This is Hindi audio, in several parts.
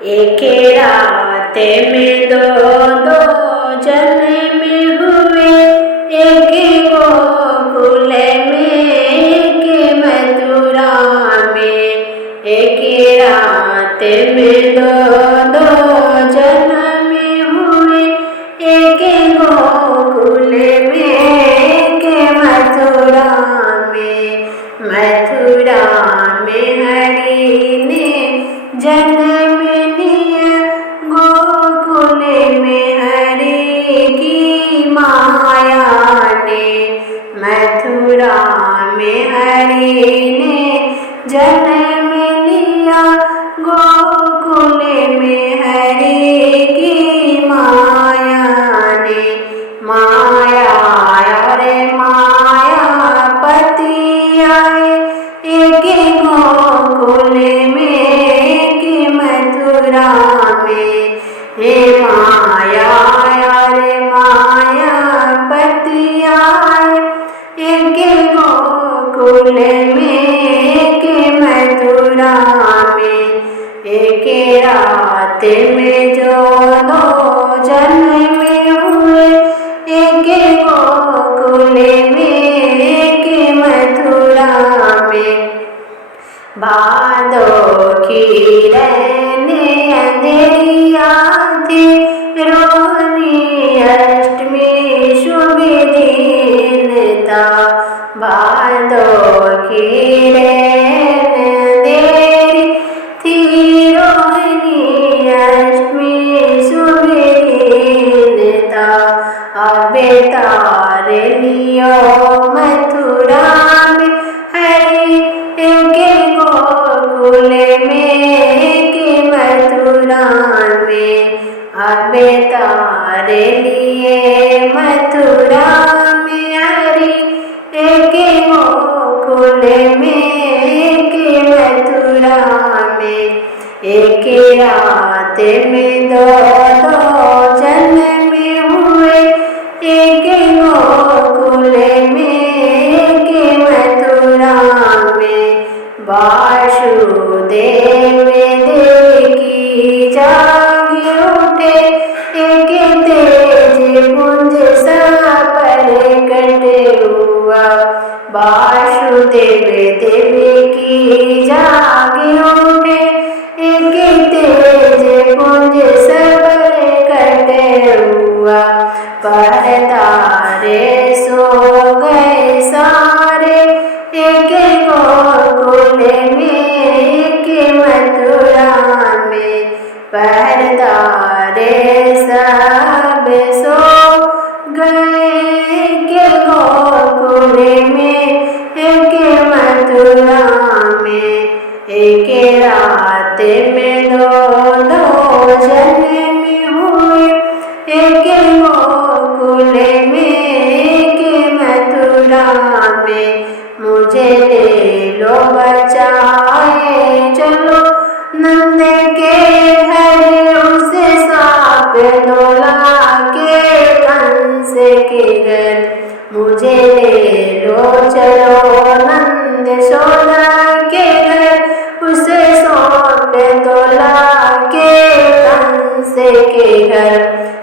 एक रात में दो दो जन्म हुए, एक गोकुल में एक मथुरा में। एक रात में दो दो जन्म हुए, एक गोकुल में एक मथुरा में। मथुरा में हरि ने जन्म लिया, गोकुल में हरि की माया ने। मथुरा में हरि ने जन्म लिया, गोकुल में हरि की माया ने। माया रे माया पति आए, एक गोकुल में एक मथुरा में। हे माया रे माया पति आए, एक गोकुल में एक मथुरा में। एक रात में जो दो जन्म हुए, एक गोकुल में एक मथुरा में। भादों की रहने अंधेरिया थी, रोहिणी अष्टमी शुभ दिन था। भादों की रहने अंधेरी थी, रोहिणी अष्टमी शुभ दिन था। अब तारे लियो मथुरा में हरि, एक गोकुल में एक मथुरा में। अब तारे लिए मथुरा में हरि, एक गोकुल में एक मथुरा में। एक रात में दो दो जन्म हुए, एक गोकुल में एक मथुरा में। वासुदेव देखी जाग उठे, एक तेज पुंज सा प्रकट हुआ। वासुदेव देखी जाग उठे, एक तेज पुंज सा प्रकट हुआ। पहरेदारे सो गए सारे, एक गोकुल में एक मथुरा में। पहरेदारे सब सो गए, एक गोकुल में एक मथुरा में। एक रात में दो दो जन्म हुए, एक गोकुल में एक मथुरा में। मुझे ले लो बचाए चलो, नंद के घर उसे सांप डोला के कंस के घर। मुझे ले लो चलो नंद सोना के घर, उसे सांप डोला के कंस के घर।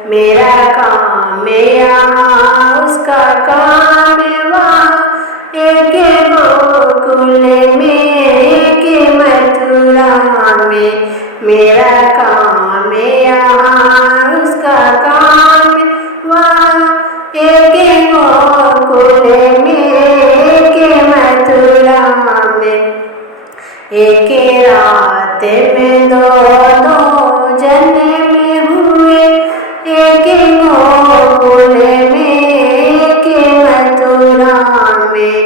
मेरा काम यहाँ उसका काम वहाँ, एक गोकुल में एक मथुरा में। मेरा काम यहाँ उसका काम वहाँ, एक गोकुल में एक मथुरा में। एक रात में दो दो जन्म हुए, एक गोकुल में एक मथुरा में।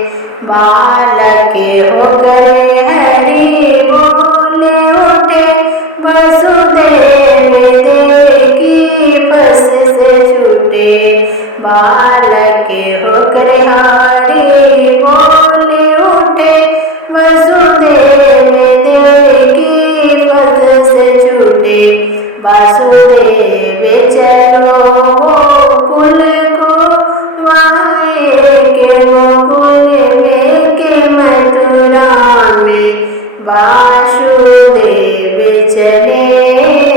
बालक होकर हरि बोले उठे, वसुदेव देखी बस से छूटे। बालक होकर हरि बोले उठे, वसुदेव देखी बस से छूटे। वासुदेव चलो गोकुल को, वहाँ एक गोकुल में के मथुरा में। वासुदेव चले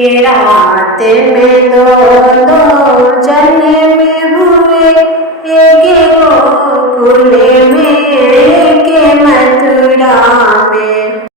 कि रात में दो दो जन्म